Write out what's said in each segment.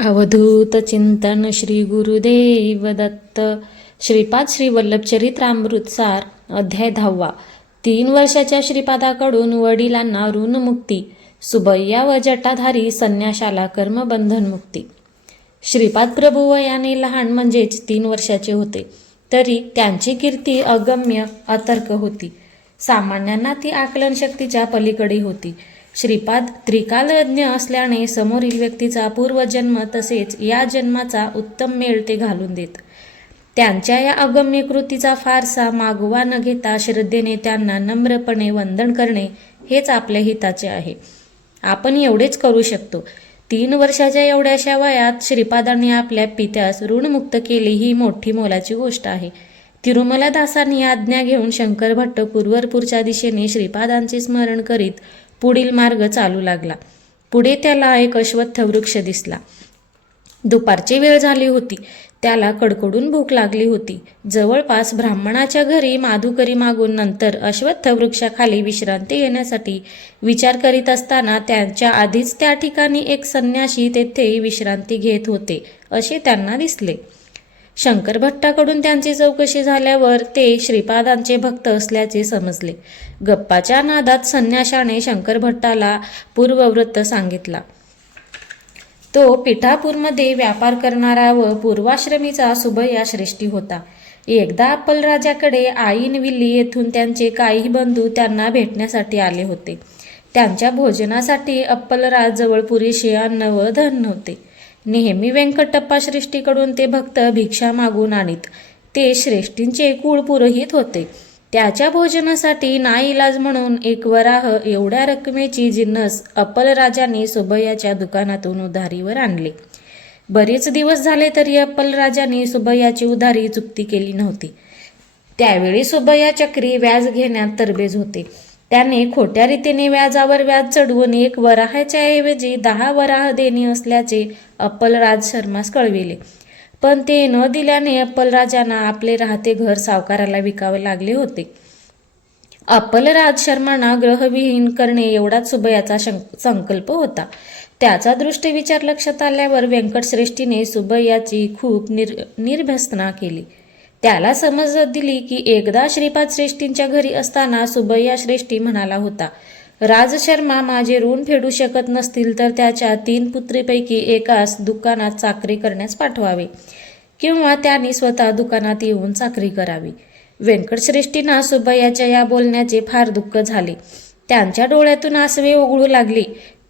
अवधूत चिंतन श्री गुरुदेव दत्त. श्रीपाद श्री वल्लभचरित्रामृत सार अध्याय दहावा. तीन वर्षाच्या श्रीपादाकडून वडिलांना ऋणमुक्ती सुबय्या व जटाधारी संन्याशाला कर्मबंधन मुक्ती. श्रीपाद प्रभू वयाने लहान म्हणजेच तीन वर्षाचे होते. तरी त्यांची कीर्ती अगम्य अतर्क होती. सामान्यांना ती आकलन शक्तीच्या पलीकडे होती. श्रीपाद त्रिकालज्ञ असल्याने समोरील व्यक्तीचा पूर्वजन्म तसेच या जन्माचा उत्तम मेळ ते घालून देत. त्यांच्या या अगम्य कृतीचा फारसा मागोवा न घेता श्रद्धेने त्यांना नम्रपणे वंदन करणे हेच आपल्या हिताचे आहे. आपण एवढेच करू शकतो. तीन वर्षाच्या एवढ्याशा वयात श्रीपादांनी आपल्या पित्यास ऋणमुक्त केली ही मोठी मोलाची गोष्ट आहे. तिरुमला दासांनी आज्ञा घेऊन शंकर भट्ट कुरवरपूरच्या दिशेने श्रीपादांचे स्मरण करीत पुढील मार्ग चालू लागला. पुढे त्याला एक अश्वत्थ वृक्ष दिसला. दुपारची वेळ झाली होती. त्याला कडकडून भूक लागली होती. जवळपास ब्राह्मणाच्या घरी माधुकरी मागून नंतर अश्वत्थ वृक्षाखाली विश्रांती घेण्यासाठी विचार करीत असताना त्यांच्या आधीच त्या ठिकाणी एक संन्याशी तेथे विश्रांती घेत होते असे त्यांना दिसले. शंकर भट्टाकडून त्यांची चौकशी झाल्यावर ते श्रीपादांचे भक्त असल्याचे समजले. गप्पाच्या नादात संन्याशाने शंकर भट्टाला पूर्ववृत्त सांगितला. तो पिठापूरमध्ये व्यापार करणारा व पूर्वाश्रमीचा सुभया श्रेष्ठी होता. एकदा अप्पलराजाकडे आईनविल्ली येथून त्यांचे काही बंधू त्यांना भेटण्यासाठी आले होते. त्यांच्या भोजनासाठी अप्पलराजजवळ पुरेसे अन्न व धन नव्हते. नेहमी व्यंकटप्पा श्रेष्ठीकडून ते भक्त भिक्षा मागून आणीत. ते श्रेष्ठींचे कुळ पुरोहित होते. त्याच्या भोजनासाठी नाईलाज म्हणून एक वराह एवढ्या रकमेची जिन्नस अप्पलराजांनी सुबैयाच्या दुकानातून उधारीवर आणले. बरेच दिवस झाले तरी अप्पलराजांनी सुबैयाची उधारी चुकती केली नव्हती. त्यावेळी सुबय्या चक्री व्याज घेण्यात तरबेज होते. त्याने खोट्या रीतीने व्याजावर व्याज चढवून एक वराहाच्या ऐवजी दहा वराह देणे असल्याचे अप्पलराज शर्मास कळविले. पण ते न दिल्याने अप्पलराजांना आपले राहते घर सावकाराला विकावे लागले होते. अप्पलराज शर्मांना ग्रहविहीन करणे एवढाच सुबयाचा शंक संकल्प होता. त्याचा दृष्टीविचार लक्षात आल्यावर व्यंकटश्रेष्ठीने सुबय्याची खूप निर निर्भसना केली. त्याला समज दिली की एकदा श्रीपाद श्रेष्ठींच्या घरी असताना सुबय्या श्रेष्ठी म्हणाला होता राज शर्मा माझे ऋण फेडू शकत नसतील तर त्याच्या तीन पुत्रीपैकी एकास दुकानात चाकरी करण्यास पाठवावे किंवा त्यांनी स्वतः दुकानात येऊन चाकरी करावी. व्यंकटश्रेष्ठींना सुबय्याच्या या बोलण्याचे फार दुःख झाले. त्यांच्या डोळ्यातून आसवे ओघळू लागली.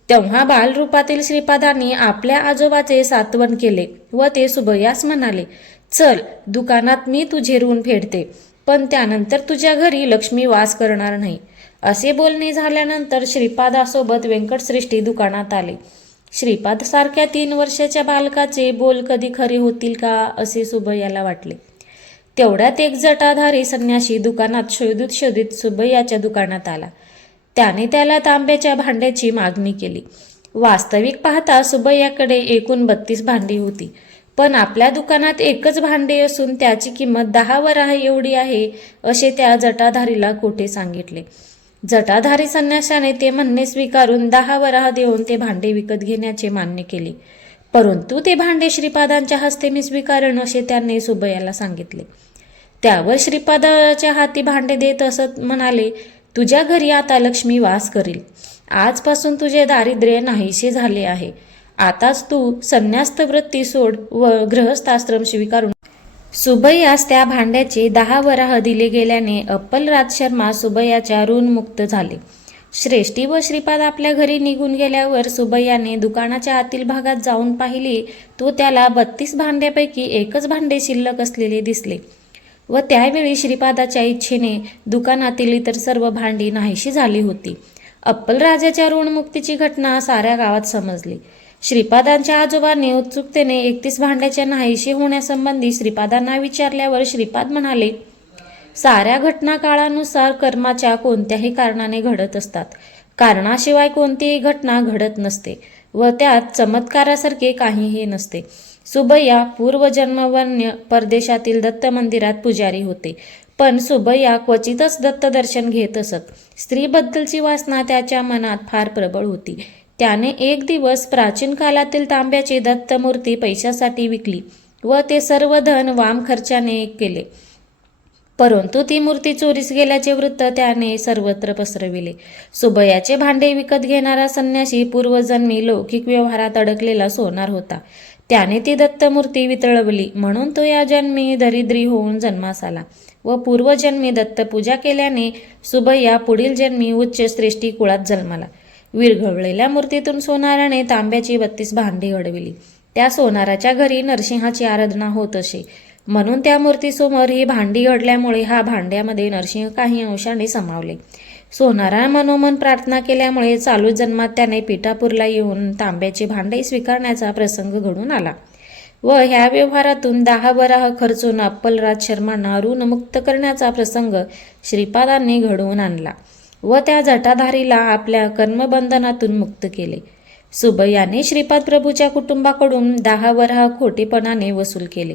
तेव्हा बालरूपातील श्रीपादांनी आपल्या आजोबाचे सात्वन केले व ते सुबयास म्हणाले चल दुकानात मी तुझे ऋण फेडते पण त्यानंतर तुझ्या घरी लक्ष्मी वास करणार नाही. असे बोलणे झाल्यानंतर श्रीपादासोबत व्यंकटश्रेष्ठी दुकानात आले. श्रीपाद सारख्या तीन वर्षाच्या बालकाचे बोल कधी खरे होतील का असे सुबैयाला वाटले. तेवढ्यात एक जटाधारी संन्याशी दुकानात शोधित शोधित सुबैयाच्या दुकानात आला. त्याने त्याला तांब्याच्या भांड्याची मागणी केली. वास्तविक पाहता सुबैयाकडे एकूण बत्तीस भांडी होती. पण आपल्या दुकानात एकच भांडे असून त्याची किंमत दहा वराह एवढी आहे असे त्या जटाधारीला कोठे सांगितले? जटाधारी संन्याशाने ते म्हणणे स्वीकारून दहा वराह देऊन ते भांडे विकत घेण्याचे मान्य केले. परंतु ते भांडे श्रीपादांच्या हस्ते मी स्वीकारण असे त्यांनी सुबयाला सांगितले. त्यावर श्रीपादाच्या हाती भांडे देत असत म्हणाले तुझ्या घरी आता लक्ष्मी वास करील. आजपासून तुझे दारिद्र्य नाहीसे झाले आहे. आताच तू संन्यास्त वृत्ती सोड व गृहस्थाश्रम स्वीकारून. सुबैयास त्या भांड्याचे दहा वराह दिले गेल्याने अप्पलराज शर्मा सुबैयाच्या ऋणमुक्त झाले. श्रेष्ठी व श्रीपाद आपल्या घरी निघून गेल्यावर सुबैयाने दुकानाच्या आतील भागात जाऊन पाहिले तो त्याला बत्तीस भांड्यापैकी एकच भांडे शिल्लक असलेले दिसले व त्यावेळी श्रीपादाच्या इच्छेने दुकानातील इतर सर्व भांडी नाहीशी झाली होती. अप्पलराजाच्या ऋणमुक्तीची घटना साऱ्या गावात समजली. श्रीपादांच्या आजोबांनी उत्सुकतेने एकतीस भांड्याच्या नाहीशी होण्यासंबंधी श्रीपादांना विचारल्यावर श्रीपाद म्हणाले साऱ्या घटना काळानुसार कर्माच्या कोणत्याही कारणाने घडत असतात. कारणाशिवाय कोणतीही घटना घडत नसते व त्यात चमत्कारासारखे काहीही नसते. सुबय्या पूर्वजन्मवन्य परदेशातील दत्त मंदिरात पुजारी होते. पण सुबय्या क्वचितच दत्त दर्शन घेत असत. स्त्रीबद्दलची वासना त्याच्या मनात फार प्रबळ होती. त्याने एक दिवस प्राचीन काळातील तांब्याची दत्तमूर्ती पैशासाठी विकली व ते सर्व धन वाम खर्चाने केले. परंतु ती मूर्ती चोरीस गेल्याचे वृत्त त्याने सर्वत्र पसरविले. सुबयाचे भांडे विकत घेणारा संन्यासी पूर्वजन्मी लौकिक व्यवहारात अडकलेला सोनार होता. त्याने ती दत्तमूर्ती वितळवली म्हणून तो या जन्मी दरिद्री होऊन जन्मास आला व पूर्वजन्मी दत्तपूजा केल्याने सुबय्या पुढील जन्मी उच्च श्रेष्ठी कुळात जन्माला. विरघळलेल्या मूर्तीतून सोनाराने तांब्याची बत्तीस भांडी घडविली त्या सोनाराच्या घरी नरसिंहाची आराधना होत असे. म्हणून त्या मूर्तीसमोर ही भांडी घडल्यामुळे हा भांड्यामध्ये नरसिंह काही अंशाने समावले. सोनारा मनोमन प्रार्थना केल्यामुळे चालू जन्मात त्याने पिठापूरला येऊन तांब्याचे भांडे स्वीकारण्याचा प्रसंग घडून आला व ह्या व्यवहारातून दहा बराह खर्चून अप्पलराज शर्मांना ऋणमुक्त करण्याचा प्रसंग श्रीपादांनी घडवून आणला. व त्या जटाधारीला आपल्या कर्मबंधनातून मुक्त केले. सुबयाने श्रीपाद प्रभूच्या कुटुंबाकडून दहा हा खोटेपणाने वसूल केले.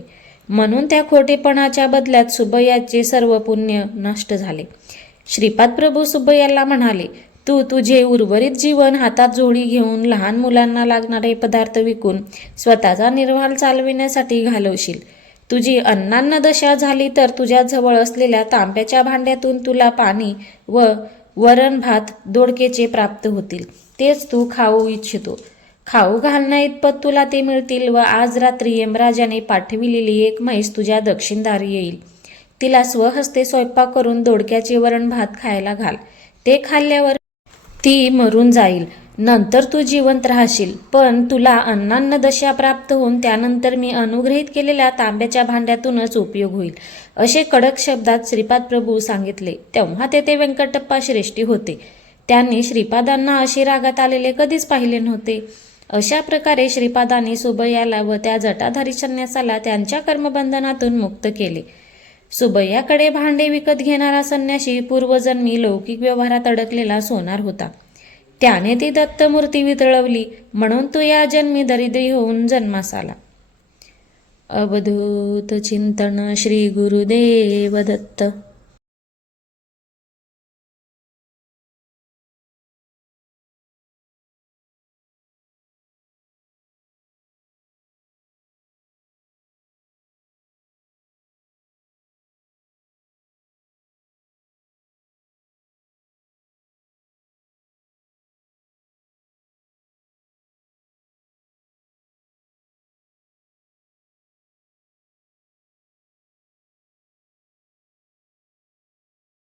म्हणून त्या खोटेपणाच्या बदल्यात सुबयाचे सर्व पुण्य नष्ट झाले. श्रीपाद प्रभू सुबयाला म्हणाले तू तुझे उर्वरित जीवन हातात जोडी घेऊन लहान मुलांना लागणारे पदार्थ विकून स्वतःचा निर्वाह चालविण्यासाठी घालवशील. तुझी अन्नान्न दशा झाली तर तुझ्याजवळ असलेल्या तांब्याच्या भांड्यातून तुला पाणी व वरण भात दोडकेचे प्राप्त होतील. तेच तू खाऊ इच्छितो. खाऊ घालण्या इतपत तुला ते मिळतील व आज रात्री यमराजाने पाठविलेली एक म्हैस तुझ्या दक्षिणदारी येईल. तिला स्वहस्ते स्वयंपाक करून दोडक्याचे वरण भात खायला घाल. ते खाल्ल्यावर ती मरून जाईल. नंतर तू जिवंत राहशील. पण तुला अन्नान्न दशा प्राप्त होऊन त्यानंतर मी अनुग्रहित केलेल्या तांब्याच्या भांड्यातूनच उपयोग होईल असे कडक शब्दात श्रीपाद प्रभू सांगितले. तेव्हा तेथे व्यंकटप्पा श्रेष्ठी होते. त्यांनी श्रीपादांना अशी रागात आलेले कधीच पाहिले नव्हते. अशा प्रकारे श्रीपादांनी सुबयाला व त्या जटाधारी संन्यासाला त्यांच्या कर्मबंधनातून मुक्त केले. सुबय्याकडे भांडे विकत घेणारा संन्याशी पूर्वजन्मी लौकिक व्यवहारात अडकलेला सोनार होता. त्याने ती दत्तमूर्ती वितळवली म्हणून तो या जन्मी दरिद्री होऊन जन्मास आला अवधूत चिंतन श्री गुरुदेव दत्त.